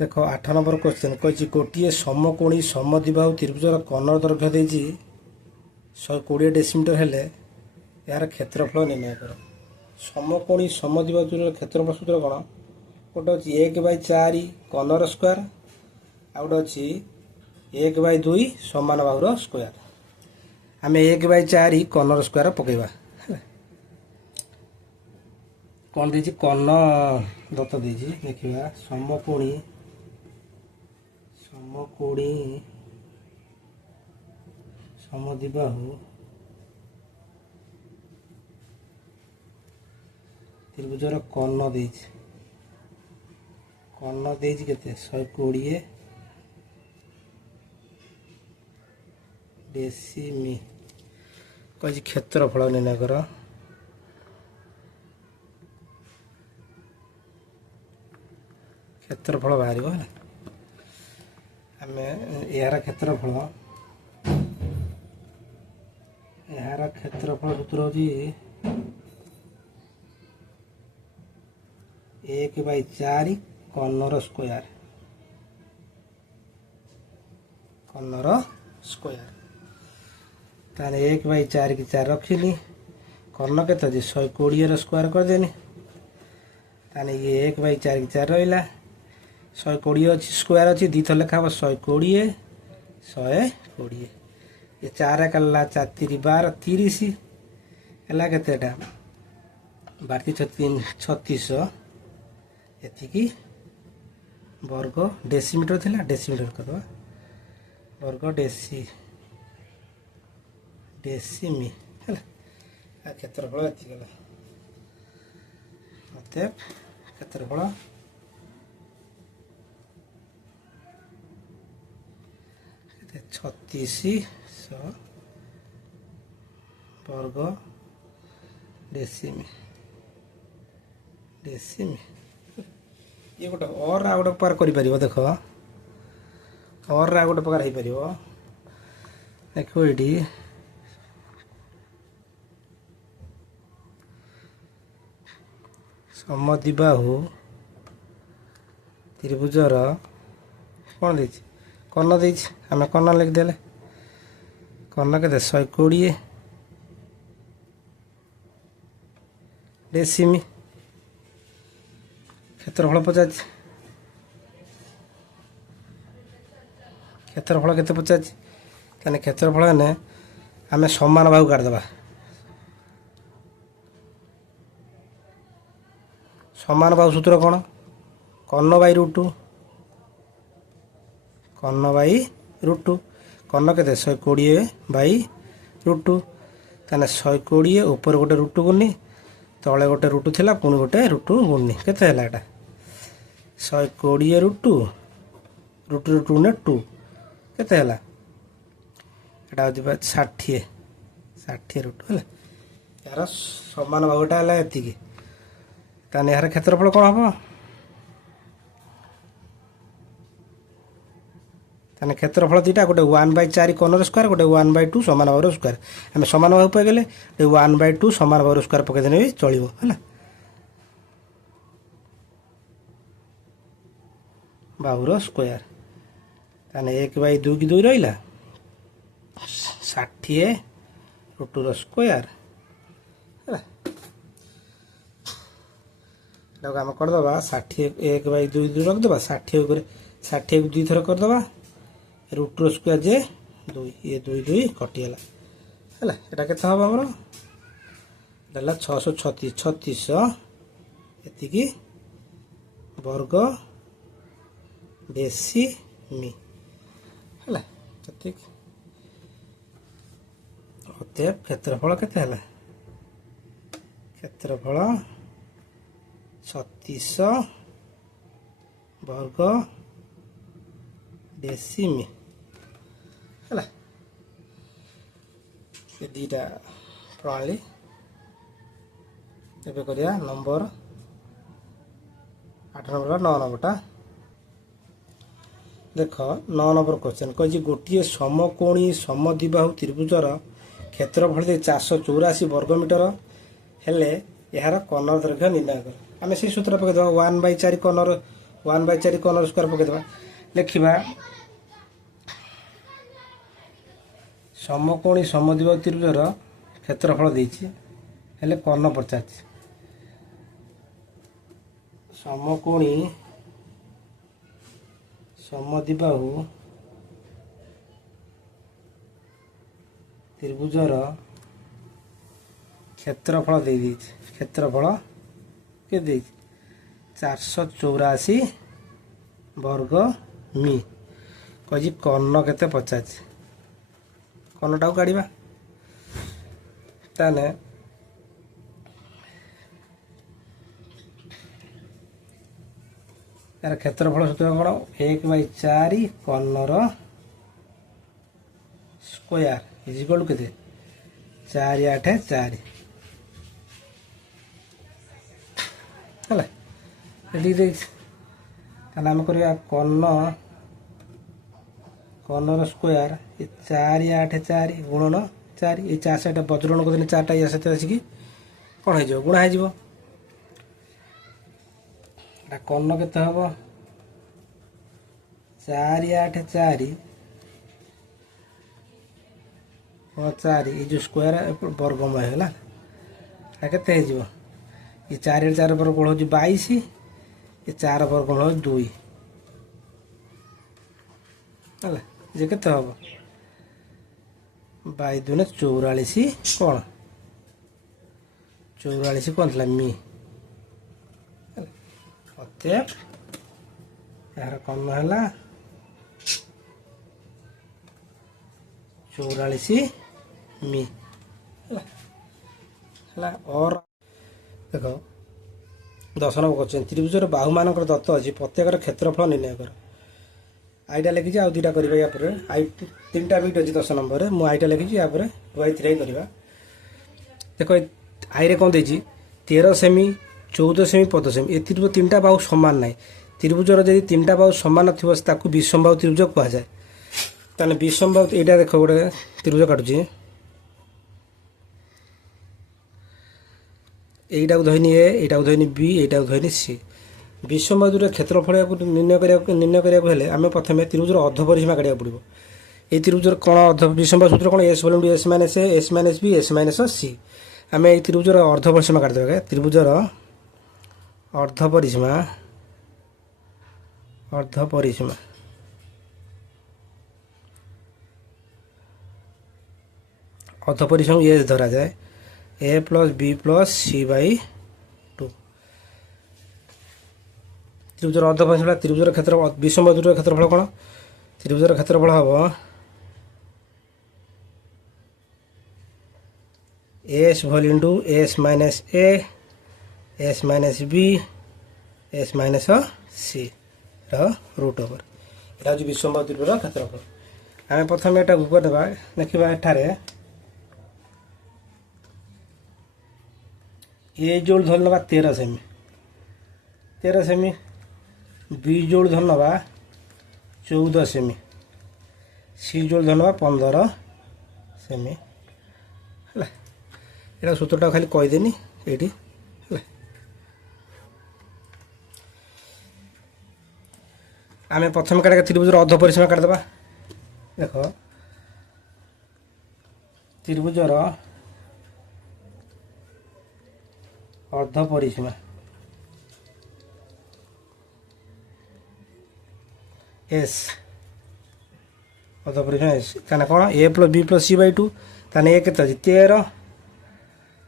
देख 8 number question कही गोटे समकोणी समद्विबाहु त्रिभुजर कर्णर दैर्घ्य देती 120 डेसीमीटर हेले यार क्षेत्रफल निर्णय कर। समकोणी समद्विबाहु त्रिभुजर क्षेत्रफल सूत्र कौन? गोटे अच्छी 1/4 कर्णर स्क्वायर आ गोटे अच्छी 1/2 समान बाहुर स्क्वायर। आम 1/4 कर्णर स्क्वायर पकेबा कौन देती कर्ण दत्त देती देखा समकोणी समद्विबाहु त्रिभुजर कर्ण देती केते 120 डेसीमी कही क्षेत्रफल निर्णय कर। क्षेत्रफल बाहर आम यार क्षेत्रफल सूत्र होची 1/4 कर्णर स्क्वायर ताने 1/4 की 4 रखिली कर्ण के 120 स्क्वायर करदेनी ताने ये 1/4 की 4 रहा 120 अच्छी स्क्वायर अच्छी दी थर लिखा 120 ये 4 कला 4 3 12 30 है केतेटा 36 एतिकी वर्ग डेसीमीटर थिला डेसीमीटर करवा वर्ग डेसीमी है क्षेत्रफल एति गला अतएव क्षेत्रफल 3600 वर्ग डेसीमी ये गोटे और आ गोटे प्रकार कर देख और आ गोटे प्रकार हो पार देखो ये समद्विबाहु त्रिभुजर कौन दे कर्ण दे आम कर्ण लिखिदे कर्ण के 120 डेसीमी क्षेत्रफल 50 क्षेत्रफल के 50 कहने क्षेत्रफल ने आम समान बाहु काटिदेबा समान बाहु सूत्र कौन कर्ण बाई √2 कर्ण के 120/√2 ताने 120 ऊपर गोटे √2 गुनी तले गोटे √2 थिला पुणी गोटे √2 गुनी केते हैला एटा 120 √2 ने 2 केते हैला एटा होती 60 √2 हैला यार समान भागटा हैला एतिकी ताने यार क्षेत्रफल कौन हम ताने क्षेत्रफल दीटा गोटे 1/4 कर्णर स्क्वायर गोटे 1/2 समान बाहुर स्क्वायर आम समान बाहु पकड़े 1/2 समान बाहुर स्क्वायर पकईदे भी चलो है बाहुर स्क्वायर ताने 1/2 की 2 रहा 60 √2 स्क्वायर आम करदे 60 1/2 रखदे 60 को 2 थर करदे √2 स्क्वायर जे 2 ये 2 कटिगला है यहाँ के हम आमर 636 एतिकी वर्ग डेसीमी है अतएव क्षेत्रफल केते है क्षेत्रफल 3600 वर्ग डेसीमी है ये दीटा प्रणाली एवं करिया नंबर 8 नंबर 9 नंबरटा देख 9 नंबर क्वेश्चन कही गोटे समकोणी समद्विबाहु त्रिभुजर क्षेत्रफल 484 वर्गमीटर हेले यार कर्णर दैर्घ्य निर्णय कर आम से सूत्र पकईद 1/4 कर्णर 1/4 कर्णर स्क्वायर पकईदे लिखा समकोणी समद्विबाहु त्रिभुजर क्षेत्रफल देछि हेले कर्ण पचार समकोणी समद्विबाहु त्रिभुजर क्षेत्रफल दे दीजिए क्षेत्रफल के दे 484 वर्ग मी कही कर्ण केते पचार कर्णटा काढ़ा ताने यार क्षेत्रफल सूत्र कौन 1/4 कर्णर स्क्वायर इज इक्वल टू केते 4 8 4 है आम कर कर्णर स्क्वायर 4 8 4 गुणन 4 ये 4 से बज्रण कर 4टा या सहित आसिक कौन हो गुणा हो कर्ण केते हम 4 8 4 4 ये जो स्क्वायर वर्गमय है केते हो ये 4 4 वर्गमूल हूँ 22 ये 4 वर्गमूल हूँ 2 है जे केते हम 22 2 44 कौन 44 कौन था मी अतएव यार कर्ण है 44 मी है और देख 10 नंबर क्वेश्चन त्रिभुजर बाहु मान दत्त अच्छी प्रत्येक क्षेत्रफल निर्णय कर आईटा लिखी आउ दुटा करवा या आई 3टा बिट अच्छी 10 नंबर मुझे आईटा लिखी या 2/3 करवा देख आई रे कौन देती 13 सेमी 14 सेमी 15 सेमी ए त्रिभुज 3टा बाहु सामान ना त्रिभुजर जब 3टा बाहु सामान थी विषमबाहु त्रिभुज कहुए ताने विषमबाहु यहाँ देख गोटे त्रिभुज काटुची यहीटा धोनी ए यहाँ धोनी बी यहाँ धोनी सी विषमबाहु क्षेत्रफल निर्णय करा आम प्रथम त्रिभुजर अर्धपरिसीमा काढ़ा पड़ो ये त्रिभुजर कौन अर्ध विषमबाहु सूत्र कौन एस बोल S minus A S minus B S minus C आम ये त्रिभुजर अर्धपरिसीमा काटिदेवा त्रिभुजर अर्धपरिसीमा अर्धपरिसीमा एस धरा जाए A plus B plus C by 2 त्रिभुजर अर्धपरिसीमा त्रिभुजर क्षेत्र विषमबाहु क्षेत्रफल कौन त्रिभुजर क्षेत्रफल हम S whole into S minus A S minus B S minus C root over यहाँ हूँ विषमबाहु त्रिभुजर क्षेत्रफल आम प्रथम यहाँ करवा देखा एठारे ए जोड़ धर ना 13 सेमी बी जोड़ धर ना 14 सेमी सी जोड़ धर ना 15 सेमी है यहाँ सूत्रटा खाली कहीदेनी ये आम प्रथम काटा त्रिभुजर अर्धपरिसीमा काटिदेवा देख त्रिभुजर अर्धपरिसीमा एस अर्धपरिसीमा एस ताने कौन A plus B plus C by 2 ताने ए केते 13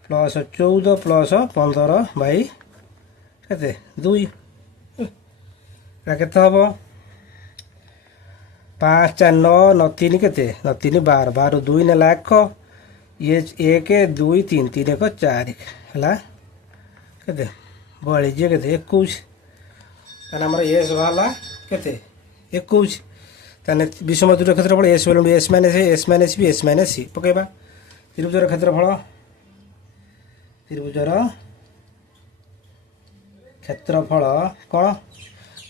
प्लस 14 प्लस 15 बाई केते 2 केते हम 5 4 9 9 3 केते 9 3 12 12 2 ने लाख ये 1 2 3 3 1 4 है केते 42 ये केते 21 ताने हमर एस वाला केते 21 ताने विषमबाहु क्षेत्रफल एस बोल S minus A S minus B S minus C पकेबा त्रिभुजर क्षेत्रफल कौन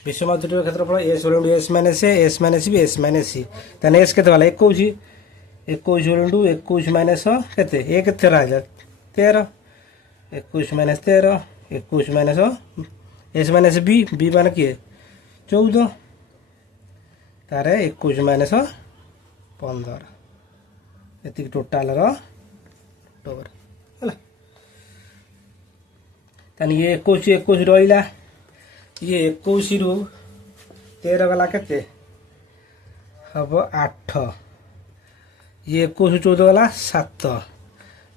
विषमबाहु क्षेत्रफल एस बोल S minus A S minus B S minus C ताने एस केते वाला 21 बोल 21 माइनस केते ए केते रहा 13 21 minus 13 21 minus S minus B B मान किए 14 तार 21 माइनस 15 ये टोटाल रोवर है ये 21 रहा ये 21 रु 13 गला के हम 8 ये 21 रु 14 गला 7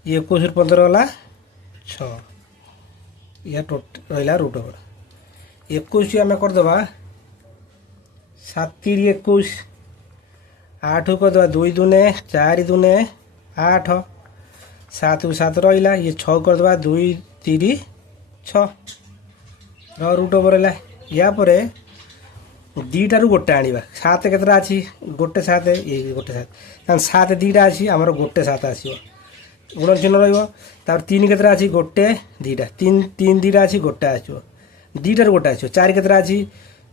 ये 21 रु 15 गला 6 या रहा रूट ओवर 21 आम करदे 7 3 21 8 को करदे 2 दूने 4 दूने 8 7 को 7 रहा ये 6 करदे 2 3 6 रूट ओवर है या दीटारू गोटे आने 7 केतरा अच्छी गोटे 7 ये गोटे 7 7 दीटा अच्छी आमर गोटे 7 आसो गुण चिन्ह रहा 3 केतरा अच्छी गोटे दीटा 3 दीटा अच्छी गोटे आसो दीटारू गोटे आसो 4 केतरा अच्छी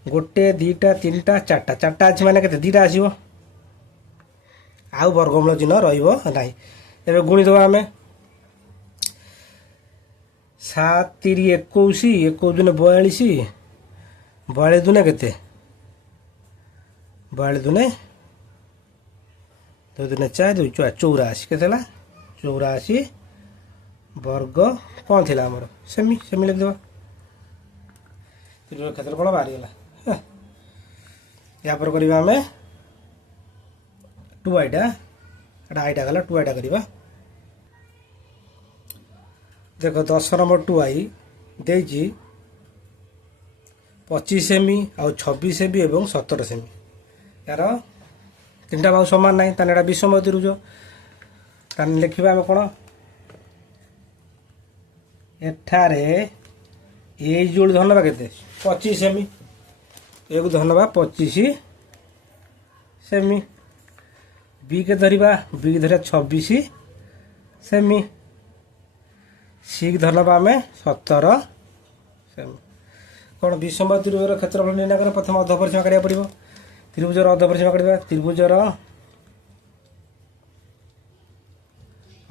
गोटे दीटा 3टा 4टा 4टा अच्छी माने केते दीटा आसो आउ वर्गमूल चिन्ह रही एवं गुणीदे आम 7 3 21 21 दुने 42 42 दुने केते 42 दुने 2 दुने 4 2 84 केते 84 वर्ग कौन थी आमर सेमी सेमी लिखिदेव क्षेत्रफल बाहरीगला या पर करवा आम 2 आईटा आईटा गला 2 आईटा करवा देख 10 नंबर 2 आई देजी 25 सेमी आउ 26 सेमी एवं 17 सेमी यार 3टा भाग सामान ना ताने विषम त्रिभुज ताने लिखा आम कौन एठारे ए जोड़ धनवा के 25 सेमी एक धनवा 25 सेमी बी के धरवा बी के धर 26 सेमी सी के धरवा आम 17 सेमी कौन विषम त्रिभुजर क्षेत्रफल निर्णय कर प्रथम अर्ध परिसीमा काढ़ा पड़ो त्रिभुजर अर्ध परिसीमा काढ़ा त्रिभुजर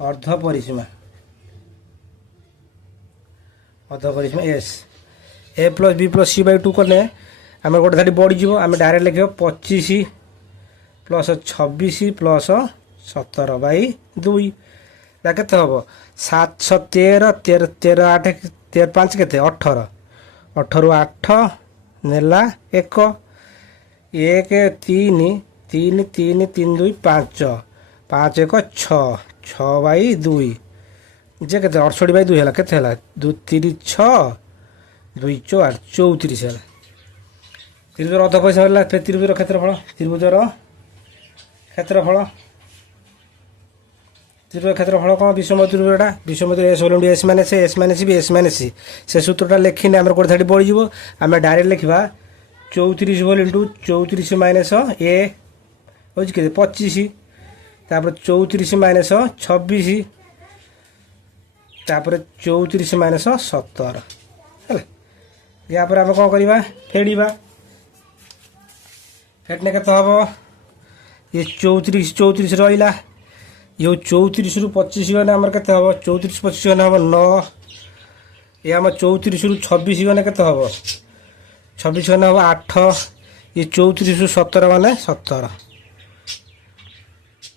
अर्ध परिसीमा S A plus B plus C by 2 कले आम गोटे धाड़ी बढ़ीज आम डायरेक्ट लिख 25 प्लस 26 प्लस 17 बाई 2 के हम 7 6 13 13 13 8 13 5 के 18 18 8 नेला 1 1 3 3 3 3 2 5 5 1 6 6 बाई 2 जे के 68 बाई 2 है के 2 3 6 2 4 34 है त्रिभुजर अर्ध परिसीमा त्रिभुजर क्षेत्रफल त्रिभुजर क्षेत्रफल त्रिभुज क्षेत्रफल कौन विषम त्रिभुजटा विषम एस बोल S minus S minus B S minus C से सूत्रटा लिखिने आम गोटे धाड़ी बढ़ीज आम डायरेक्ट लिखा 34 बोल इंटू 34 माइनस ए हूँ के 25 तापर 34 माइनस 26 तापर 34 माइनस 17 है या पर आम कौन करवा फेड़ा फेटने के हम ये 34 34 रहा ये 34 रु 25 गने आमर के हम 34 25 गने हम 9 ये आम 34 रु 26 गने के हम 26 गने हम 8 ये 34 रु 17 गने 17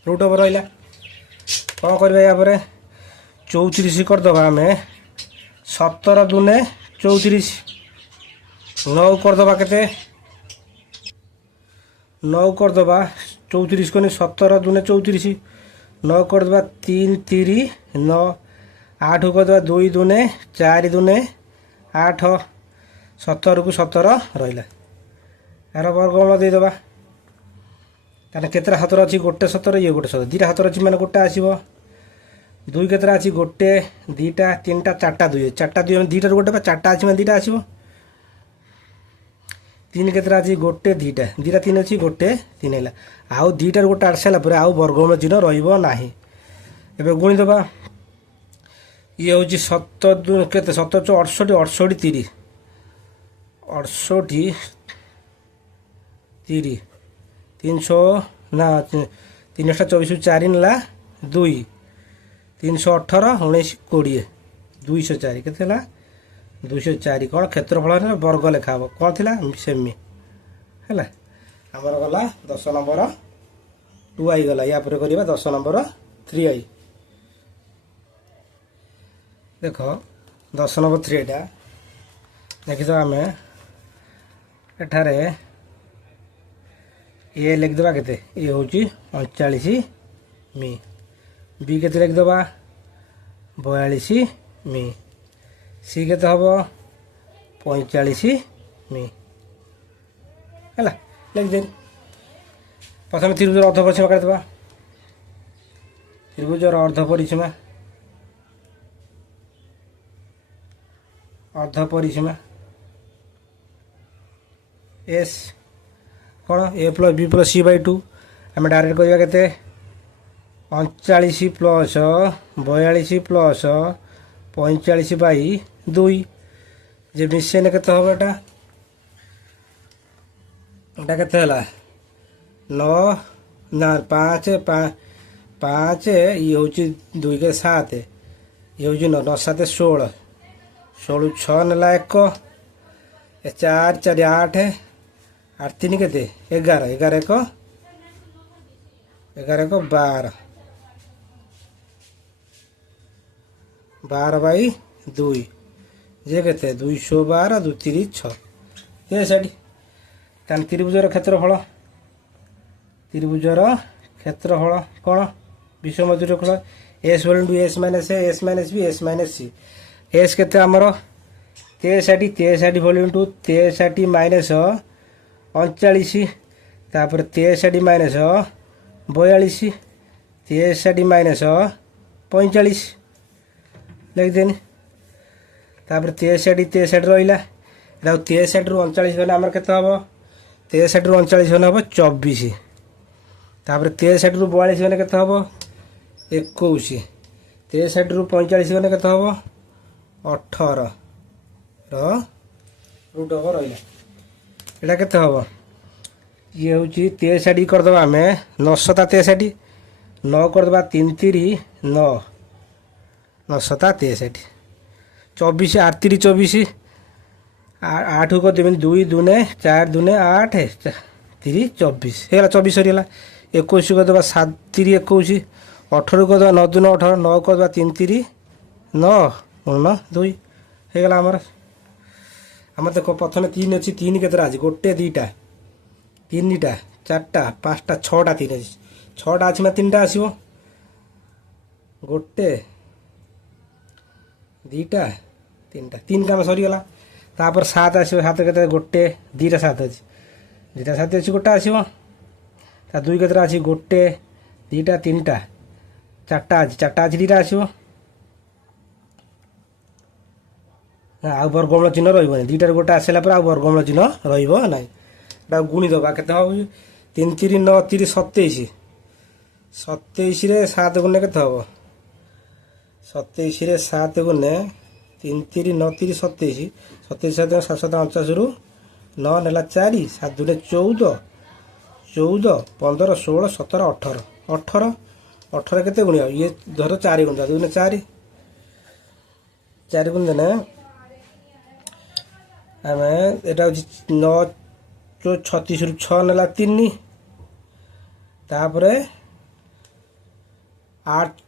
रूट ओवर रहा कौन करवा या 34 करदे आम 17 दुने 34 9 करदे के 9 करदे 34 को 17 दुने 34 9 करदे 3 3 9 8 करदे 2 दुने 4 दुने 8 17 को 17 रहा यार वर्गमूल देदेबा ताने केतरा हाथ अच्छी गोटे 17 ये गोटे 17 दुटा हाथ अच्छी मैंने गोटे आसो 2 केतरा अच्छी गोटे 2टा 3टा 4टा 2 4टा 2 2टार गोटे 4टा अच्छी मैंने 2टा आसो 3 केतरा अच्छी गोटे 2टा 2टा 3 अच्छी गोटे 3 है आउ 2टार गोटे आड़ सारापर आउ वर्गमूल चिन्ह रहा एवं गुणीदेवा ये हूँ 7 के 7 68 68 30 68 30 300 ना 3 24 4 ना 2 318 19 20 204 के 204 कौन क्षेत्रफल वर्ग लिखा कौन थी सेमी है आमर गला 10 नंबर 2i गला या पर करिबा 10 नंबर 3i देख 10 नंबर 3i टा देखि तो आमे एठारे ए लिख देबा केते ए होची 39 मी बी केते लिख देबा 42 मी सी केते हबो 45 मी है लिख दे प्रथम त्रिभुजर अर्ध परिसीमा काटिदेबा त्रिभुजर अर्ध परिसीमा एस कौन A plus B plus C by 2 आम डायरेक्ट करवा केते 39 प्लस 42 प्लस 45 बाई 2 जे मिसेन केते हम एटा केते हला 9 ना 5 5 ये हूँ 2 के 7 ये हूँ 9 9 7 16 16 6 नेला 1 4 4 8 8 3 केते 11 11 1 11 1 12 12 बाई 2 जे केते 212 2 3 6 ये साइड तान त्रिभुजर क्षेत्रफल त्रिभुजर क्षेत्रफल कौन विषम त्रिकोण एस वॉल्यूम टू S minus B S minus C S केते आमर 63 वॉल्यूम टू 63 माइनस 39 तापर 63 माइनस 42 63 माइनस 45 लिख देनी तापर 63 रहा 63 रु 39 गले आमर केते हम 63 रु 39 गले हम 24 तापर 63 रु 42 गले केते हम 21 63 रु 45 गले केते हम 18 रूट ओवर रहा एटा केते हम ये हूँ 63 करदे आम 9 7 63 9 करदे 3 3 9 9 7 63 24 8 3 24 8 को देवें 2 दूने 4 दूने 8 3 24 है 24 सरीगला 21 को देवा 7 3 21 18 को देवा 9 दूने 18 9 को देवा 3 3 9 9 2 होगला आम देखो प्रथम 3 अच्छी 3 के आज गोटे 2टा 3टा 4टा 5टा 6टा 3 अच्छी 6टा अच्छी 3टा आसो गोटे 2टा 3टा 3 काम सरीगला तापर 7 आसो 7 के गोटे 2टा 7 अच्छी 2टा 7 अच्छी गोटे आसो 2 के अच्छी गोटे 2टा 3टा 4टा अच्छी 4टा अच्छी 2टा आसो आ वर्गमूल चिन्ह रही 2टार गोटे आसला आ वर्गमूल चिन्ह रहा गुणी दबा के 3 3 9 3 27 27 रे 7 गुणे के 27 रे 7 गुणे 3 3 9 3 27 27 7 7 49 रु 9 नेला 4 7 दुने 14 14 15 16 17 18 18 18 केते गुणिया ये धर 4 गुणिया 2 ने 4 4 गुण देने आम एटा 9 36 रु 6 नेला 3 तापर 8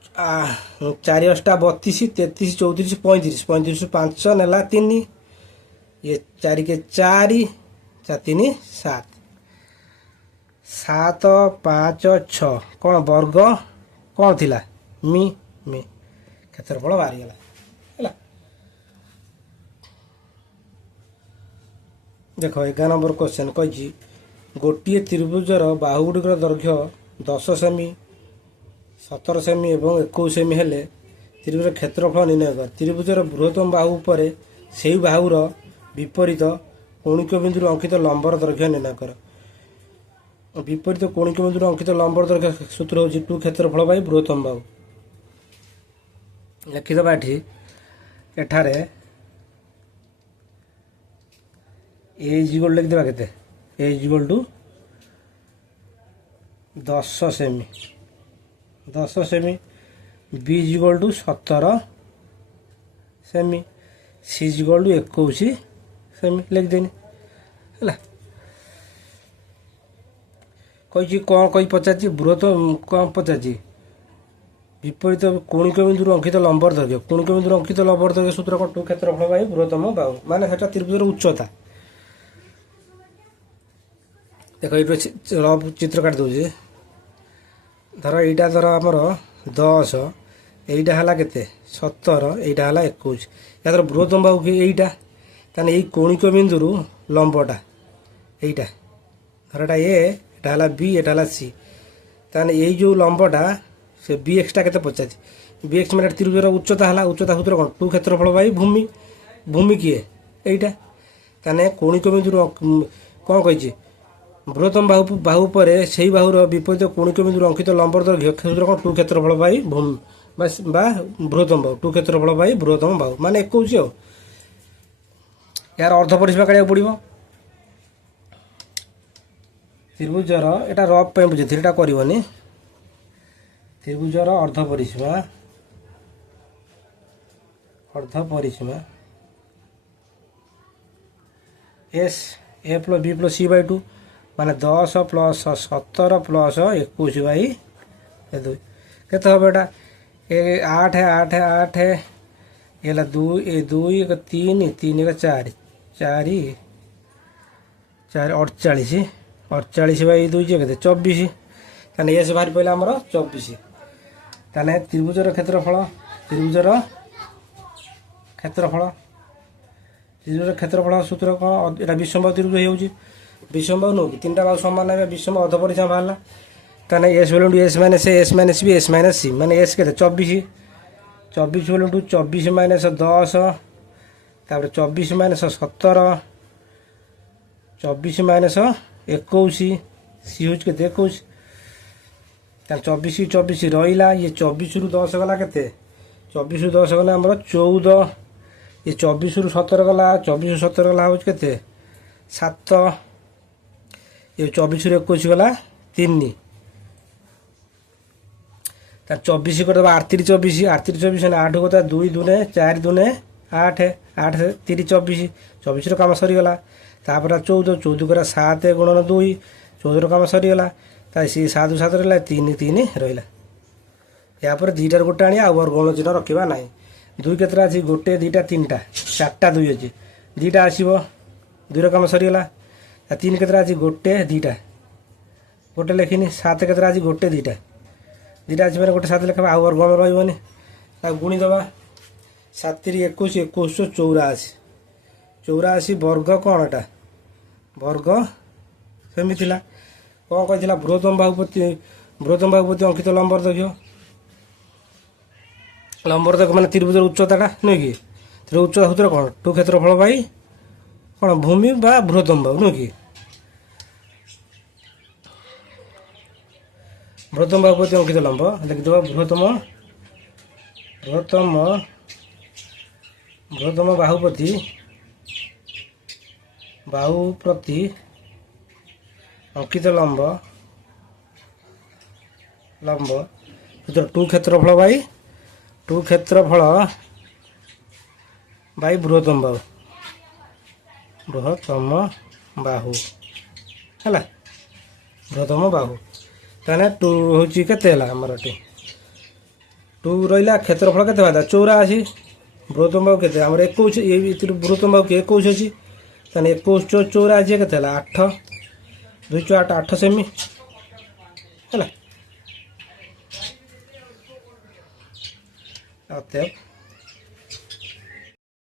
4 8 32 33 34 35 35 रु 5 नेला 3 ये 4 के 4 3 7 7 5 6 कौन वर्ग कौन थिला मी क्षेत्रफल बाहरी गला है देख 11 नंबर क्वेश्चन कही गोटे त्रिभुजर बाहुगुड़िकर दैर्घ्य 10 सेमी 17 सेमी और 21 सेमी हेले त्रिभुज क्षेत्रफल निर्णय कर त्रिभुजर बृहत्तम बाहु पर से बाहुर विपरीत कौणिक बिंदु अंकित लंबर दैर्घ्य निर्णय कर विपरीत कौणिक बिंदु अंकित लंबर दैर्घ्य सूत्र हूँ 2 क्षेत्रफल बाई बृहत्तम बाहु लिखिदेवा एठारे ए इक्वल लिखिदेवा केते ए इक्वल टू 10 सेमी 10 सेमी बी इक्वल टू 17 सेमी सी इक्वल टू 21 सेमी लिख देनी है କହିଛି କ'ଣ କହି ପଚାରିଛି ବୃହତ କ'ଣ ପଚାରିଛି ବିପରୀତ କୋଣିକ ବିନ୍ଦୁରୁ ଅଙ୍କିତ ଲମ୍ବର ଦୈର୍ଘ୍ୟ କୋଣିକ ବିନ୍ଦୁରୁ ଅଙ୍କିତ ଲମ୍ବର ଦୈର୍ଘ୍ୟ ସୂତ୍ର କ'ଣ ଟୁ କ୍ଷେତ୍ରଫଳ ବାଇ ବୃହତ୍ତମ ବାହୁ ମାନେ ସେଟା ତ୍ରିଭୁଜର ଉଚ୍ଚତା। ଦେଖ ଏଇଠୁ ରଫ୍ ଚିତ୍ର କାଟି ଦେଉଛି ଧର ଏଇଟା ଧର ଆମର 10 এইটা ହେଲା କେତେ 17 এইটা ହେଲା 21 ଏହାର ବୃହତ୍ତମ ବାହୁ କି এইଟା ତାହେଲେ ଏଇ କୋଣିକ ବିନ୍ଦୁରୁ ଲମ୍ବଟା এইটা ଧର ଏଟା ଏ ଏଟା ହେଲା ବି ଏଟା ହେଲା ସି ତାହେଲେ ଏଇ ଯେଉଁ ଲମ୍ବଟା ସେ ବିଏକ୍ସଟା କେତେ ପଚାରିଛି ବିଏକ୍ସ ମାନେ ତ୍ରିଭୁଜର ଉଚ୍ଚତା ହେଲା ଉଚ୍ଚତା ସୂତ୍ର କ'ଣ ଟୁ କ୍ଷେତ୍ରଫଳ ବାଇ ଭୂମି ଭୂମି କିଏ এইটা ତାହେଲେ କୋଣିକ ବିନ୍ଦୁରୁ କ'ଣ କହିଛି ବୃହତ୍ତମ ବାହୁ ପରେ ସେଇ ବାହୁର ବିପରୀତ କୋଣିକ ବିନ୍ଦୁରୁ ଅଙ୍କିତ ଲମ୍ବର ଦୈର୍ଘ୍ୟ ସୂତ୍ର କ'ଣ ଟୁ କ୍ଷେତ୍ରଫଳ ବାଇ ଭୂମି বা বৃহত্তম বাহু টু ক্ষেত্রফল বাই বৃহত্তম বাহু মানে 21 ଆଉ यार अर्ध परिसीमा काढ़ा पड़ो त्रिभुजर एटा रफ पे बुझे एटा करनी त्रिभुजर अर्ध परिसीमा S A plus B plus C by 2 माने 10 प्लस 17 प्लस 21 बाई 2 केते हम एटा 8 8 8 ये 2 3 3 4 4 4 48 बाई 2 के 24 ताने एस बाहर पहले आमर 24 ताने त्रिभुजर क्षेत्रफल सूत्र कौन एटा विषमबाहु त्रिभुज हो विषमबाहु नो कि तीन बाहु समान है विषम अध परिसीमा बाहर ताने एस बोलूँ S minus B S minus C माने एस के 24 बोलूँ 24 माइनस 10 तापर 24 माइनस 17 24 माइनस 21 सी हूँ के 21 24 रहा ये 24 रु 10 गला के 24 रु 10 गला आमर 14 ये 24 रु 17 गला 24 रु 17 गला हूँ के 7 ये 24 रु 21 गला 3 तार 24 कर 38 24 8 को 2 दूने 4 दूने 8 8 3 24 24 रो काम सरीगला तापर 14 कर 7 गुणन 2 14 रो काम सरीगला ताई सी 7 7 रहा 3 3 रहा या पर दुईटार गोटे आनी वर्गमूल चिन्ह रखा ना 2 केतरा अच्छी गोटे 2 3 4टा 2 अच्छी 2टा आसो 2 काम सरीगला 3 केतरा अच्छी गोटे 2टा गोटे लिखिनी 7 केतरा अच्छी गोटे 2टा 2टा अच्छी मैंने गोटे 7 लिखा वर्गमूल रही गुणी दबा 7 21 21 84 वर्ग कौन एटा वर्ग सेमी थिला कौन कही बृहत्तम बाहुपति अंकित लंबर दैर्घ्य माने त्रिभुजर उच्चताटा नुह कि उच्चता सूत्र कौन टू क्षेत्रफल बाई कौन भूमि बा बृहत्तम बाहु नुह कि बृहत्तम बाहुपति अंकित लंब लिखिदेव बृहत्तम बाहुपति अंकित लंब सूत्र टू क्षेत्रफल बाई बृहत्तम बाहु है बृहत्तम बाहु ताने टू हूँ केमर टू रहा क्षेत्रफल के 84 बृहत्तम बाहु के 21 ये बृहत्तम बाहु के 21 अच्छी ताने 21 84 के 8 2 8 8 सेमी है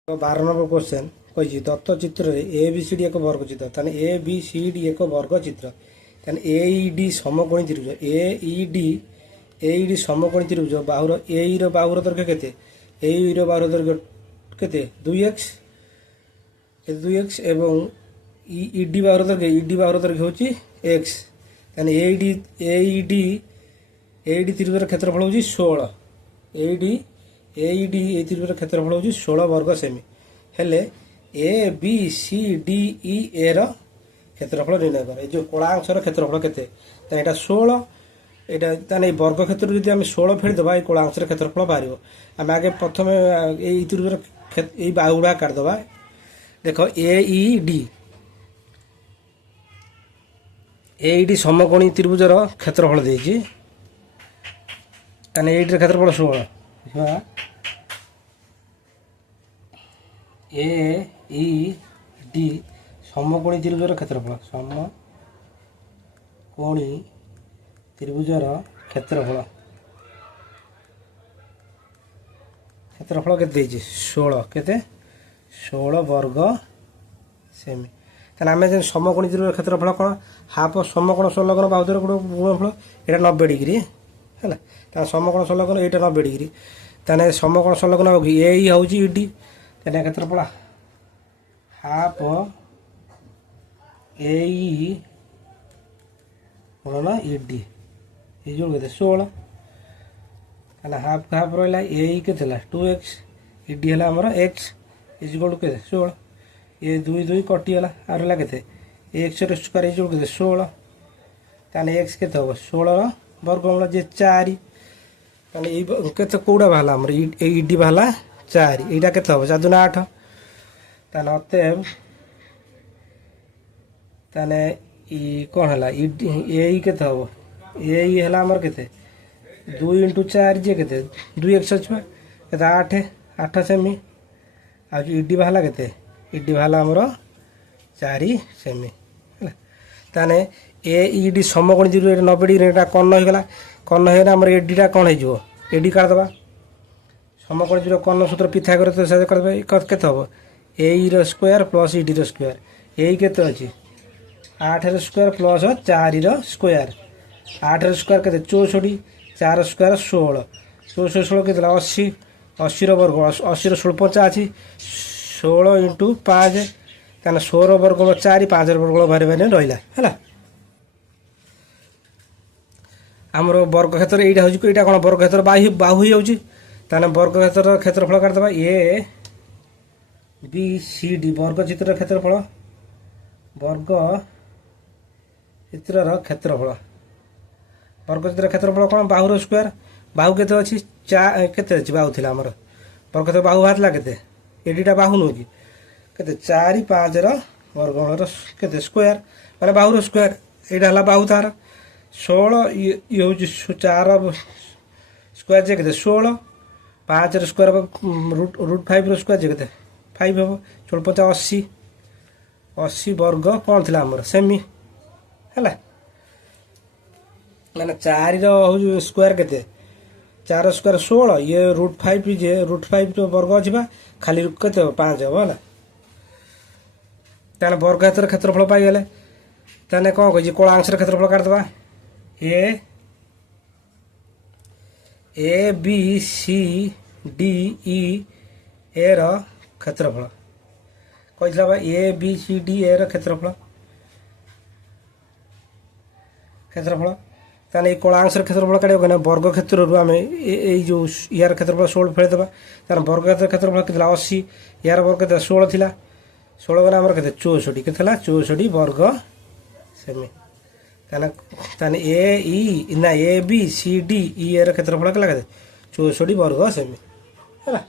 12 नंबर क्वेश्चन कही दत्त चित्र ए बी सी डी एक वर्ग चित्र ताने ए बी सी डी एक वर्ग चित्र ताने ए डी समकोणी त्रिभुज ए डी समकोणी त्रिभुज बाहुर ए बाहुर दैर्घ्य केते ए बाहुर दैर्घ्य केते 2x एवं ई डी बाहुर दैर्घ्य होची x ताने ए डी त्रिभुजर क्षेत्रफल होची 16 ए डी त्रिभुजर क्षेत्रफल होची 16 वर्ग सेमी हेले A B C D E ए रो क्षेत्रफल निर्णय कर जो कला अंशर क्षेत्रफल केते ताने एटा 16 एटा ताने वर्ग क्षेत्र जदि आम 16 फेर दबा कला अंशर क्षेत्रफल बाहर आम आगे प्रथम ए त्रिभुजर ए बाहुड़ा काट दबा देख ए ई डी এইটি সমকোণী ত্রিভুজর ক্ষেত্রফল দিয়েছি তাহলে এইটির ক্ষেত্রফল 16 ଦେଖିବା এ ই ডি সমকোণী ত্রিভুজর ক্ষেত্রফল সমকোণী ত্রিভুজর ক্ষেত্রফল ক্ষেত্রফল কেতে দিয়েছি 16 কেতে 16 বর্গ সেমি তাহলে আমি যে সমকোণী ত্রিভুজর ক্ষেত্রফল কোণ হাফ সমকোণ সংলগ্ন বাহুদের গুণফল এটা 90 ডিগ্রি ହେଲା ତାହେଲେ ସମକୋଣ ସଂଲଗ୍ନ ଏଇଟା 90 ଡିଗ୍ରୀ ତାହେଲେ ସମକୋଣ ସଂଲଗ୍ନ ଏ ଇ ହେଉଛି ଇଡି ତାହେଲେ କ୍ଷେତ୍ରଫଳ ହାଫ ଏ ଇ ଗୁଣନ ଇଡି ଏ ଯେଉଁ କେତେ 16 ତାହେଲେ ହାଫ ହାଫ ରହିଲା ଏ ଇ କେତେ ହେଲା 2x ଇଡି ହେଲା ଆମର x ଇଜିକାଲ୍ କେତେ 16 ଏ 2 2 କଟିଗଲା ଆଉ ରହିଲା କେତେ x ର ସ୍କୋୟାର ଇଜିକାଲ୍ କେତେ 16 ତାହେଲେ x କେତେ ହେବ 16 ର ବର୍ଗମୂଳ ଯେ 4 ତାହେଲେ ଏଇ କେତେ କୋଉଟା ବାହାରିଲା ଆମର ଏଇ ଇଡି ବାହାରିଲା 4 ଏଇଟା କେତେ ହେବ 4 2 8 ତାହେଲେ ଅତଏବ ତାହେଲେ ଇ କ'ଣ ହେଲା ଇଡି ଏଇ କେତେ ହେବ ଏଇ ହେଲା ଆମର କେତେ 2 × 4 ଯେ କେତେ 2x ଅଛି ବା କେତେ 8 ସେମି ଆଉ ଇଡି ବାହାରିଲା କେତେ ଇଡି ବାହାରିଲା ଆମର 4 ସେମି ହେଲା ତାହେଲେ ए इडी समकोणी त्रिभुज 90 डिग्री एटा कर्ण होइगला कर्ण होइना हमर एडीटा कोन होई जबो एडी काट दबा समकोणी त्रिभुज कर्ण सूत्र पिथागोरस तो से कर दबा केते हबो ए इ रो स्क्वायर प्लस इडी रो स्क्वायर ए केते अछि 8 रो स्क्वायर प्लस 4 रो स्क्वायर 8 रो स्क्वायर केते 64 4 रो स्क्वायर 16 64 16 केते 80 80 रो वर्ग 80 रो 16 50 अछि 16 * 5 ताने 16 वर्ग 4 5 वर्ग बारे बारे रहिला हैला आमर वर्ग क्षेत्र यहाँ हूँ यहाँ कौन वर्ग क्षेत्र बाहु ही जाऊँगी ताने वर्ग क्षेत्र क्षेत्रफल काटिदेवा ए बी सी डी वर्ग चित्र क्षेत्रफल वर्ग चित्र क्षेत्रफल वर्ग चित्र क्षेत्रफल कौन बाहुर स्क्वायर बाहु केते अच्छी केते अच्छी बाहु थी आमर वर्ग क्षेत्र बाहु बाहर के एडीटा बाहु नुह कि केते 4 5 वर्गमूल केते स्क्वायर माने बाहुर स्क्वायर यहाँ बाहु तार 16 ये हूँ 4 स्क्वायर जे के 16 5 स्क्वायर √5 स्क्वायर जे के 5 हम 16 50 80 80 वर्ग कौन थी आमर सेमी है मैंने 4 हूँ स्क्वायर के 4 स्क्वायर 16 ये √5 जे √5 जो वर्ग अच्छी खाली के 5 हम है ताने वर्ग क्षेत्रफल पाईगले ताने कौन कही कोणांश क्षेत्रफल काटिदेवा A B C D E ए रो क्षेत्रफल कही A B C D A रो क्षेत्रफल ताने कोणांश क्षेत्रफल काटे वर्ग क्षेत्र आम जो यार क्षेत्रफल 16 फेदेबा ताने वर्ग क्षेत्रफल के 80 यार वर्ग के 16 थिला 16 गना हमर के 64 के 64 वर्ग सेमी ताने ए इ ना A B C D E एर क्षेत्रफल के 64 वर्ग सेमी है।